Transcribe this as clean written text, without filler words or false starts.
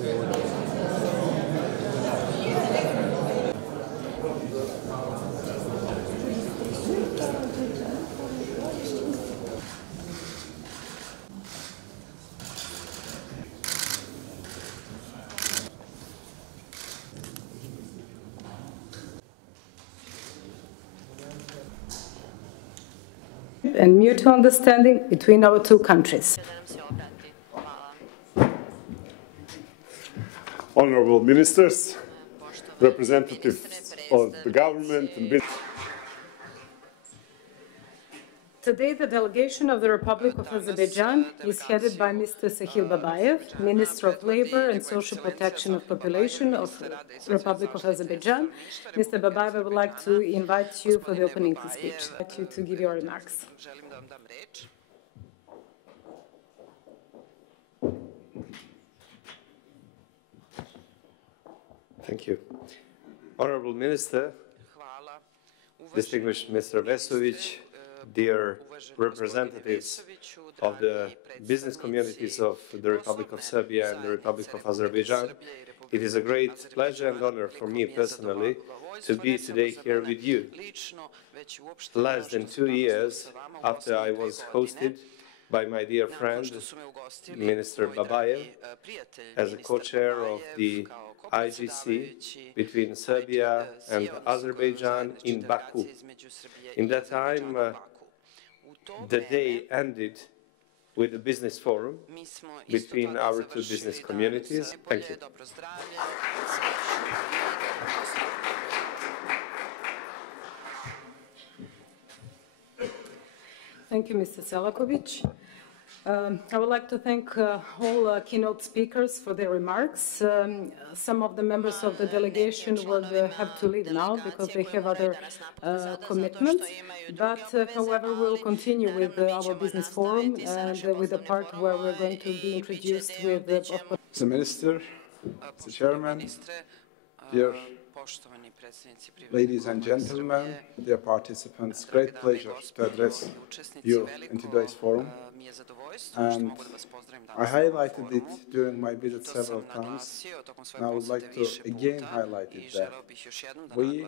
And mutual understanding between our two countries. Honorable ministers, representatives of the government and business. Today, the delegation of the Republic of Azerbaijan is headed by Mr. Sahil Babayev, Minister of Labor and Social Protection of Population of the Republic of Azerbaijan. Mr. Babayev, I would like to invite you for the opening speech. I'd like you to give your remarks. Thank you. Honorable Minister, distinguished Mr. Vesovic, dear representatives of the business communities of the Republic of Serbia and the Republic of Azerbaijan, it is a great pleasure and honor for me personally to be today here with you. Less than 2 years after I was hosted by my dear friend, Minister Babayev, as a co-chair of the IGC between Serbia and Azerbaijan in Baku. In that time, the day ended with a business forum between our two business communities. Thank you. Thank you, Mr. Selakovic. I would like to thank all keynote speakers for their remarks. Some of the members of the delegation will have to leave now because they have other commitments. But, however, we'll continue with our business forum and with the part where we're going to be introduced with the Minister, the Chairman, dear ladies and gentlemen, dear participants, great pleasure to address you in today's forum. And I highlighted it during my visit several times, and I would like to again highlight it that we